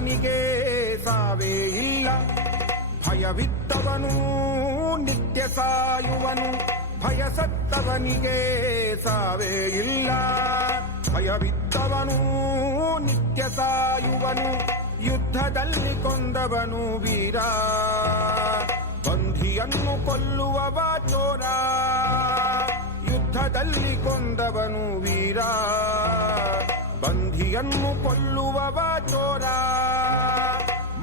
ಭಯವಿದ್ದವನಿಗೆ ಸಾವೇ ಇಲ್ಲ, ಭಯವಿದ್ದವನು ನಿತ್ಯ ಸಾಯುವನು, ಭಯಸತ್ತವನಿಗೆ ಸಾವೇ ಇಲ್ಲ, ಭಯವಿದ್ದವನು ನಿತ್ಯ ಸಾಯುವನು, ಯುದ್ಧದಲ್ಲಿ ಕೊಂದವನು ವೀರ, ಬಂಧಿಯನ್ನು ಕೊಲ್ಲುವವ ಚೋರ, ಯುದ್ಧದಲ್ಲಿ ಕೊಂದವನು ವೀರ, ಬಂಧಿಯನ್ನು ಕೊಲ್ಲುವವ ಚೋರ,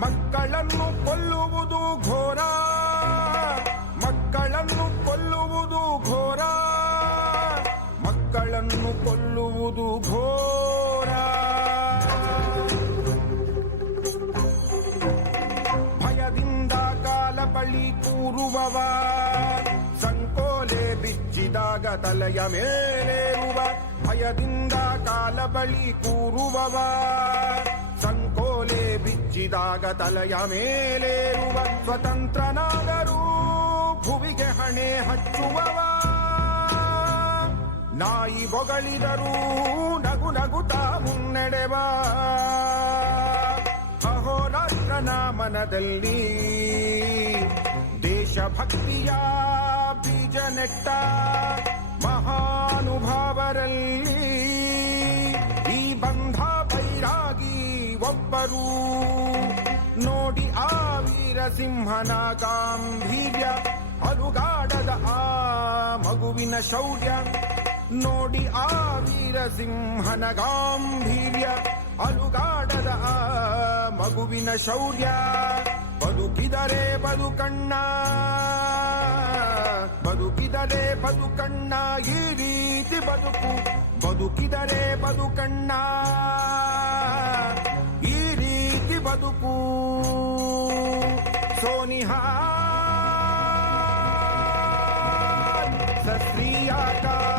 ಮಕ್ಕಳನ್ನು ಕೊಲ್ಲುವುದು ಘೋರ, ಮಕ್ಕಳನ್ನು ಕೊಲ್ಲುವುದು ಘೋರ, ಮಕ್ಕಳನ್ನು ಕೊಲ್ಲುವುದು ಘೋರ. ಭಯದಿಂದ ಕಾಲ ಬಳಿ ಕೂರುವವ, ಸಂಕೋಲೆ ಬಿಚ್ಚಿದಾಗ ತಲೆಯ ಮೇಲೇರುವ, ಭಯದಿಂದ ಕಾಲ ಬಳಿ ಕೂರುವವ, ಸಂಕೋಲೆ ಬಿಚ್ಚಿದಾಗ ತಲೆಯ ಮೇಲೇರುವ, ಸ್ವತಂತ್ರನಾದರೂ ಭುವಿಗೆ ಹಣೆ ಹಚ್ಚುವವ, ನಾಯಿ ಬೊಗಳಿದರೂ ನಗು ನಗುತ್ತಾ ಮುನ್ನಡೆವ, ಅಹೋರಾತ್ರನ ಮನದಲ್ಲಿ ದೇಶಭಕ್ತಿಯ ಬೀಜ ನೆಟ್ಟ ಮಹಾನುಭಾವರಲ್ಲಿ ಈ ಬಂಧ ಬೈರಾಗಿ ಒಬ್ಬರು, ನೋಡಿ ಆ ವೀರಸಿಂಹನ ಗಾಂಭೀರ್ಯ, ಅಲುಗಾಡದ ಆ ಮಗುವಿನ ಶೌರ್ಯ, ನೋಡಿ ಆ ವೀರಸಿಂಹನ ಗಾಂಭೀರ್ಯ, ಅಲುಗಾಡದ ಆ ಮಗುವಿನ ಶೌರ್ಯ. ಬದುಕಿದರೆ ಬದುಕಣ್ಣ, ಬದುಕಿದರೆ ಬದುಕಣ್ಣ, ಈ ರೀತಿ ಬದುಕು, ಬದುಕಿದರೆ ಬದುಕಣ್ಣ, ಈ ರೀತಿ ಬದುಕು. ಸೋನಿಹಾ ಸತ್ ಶ್ರೀ ಅಕಾಲ್.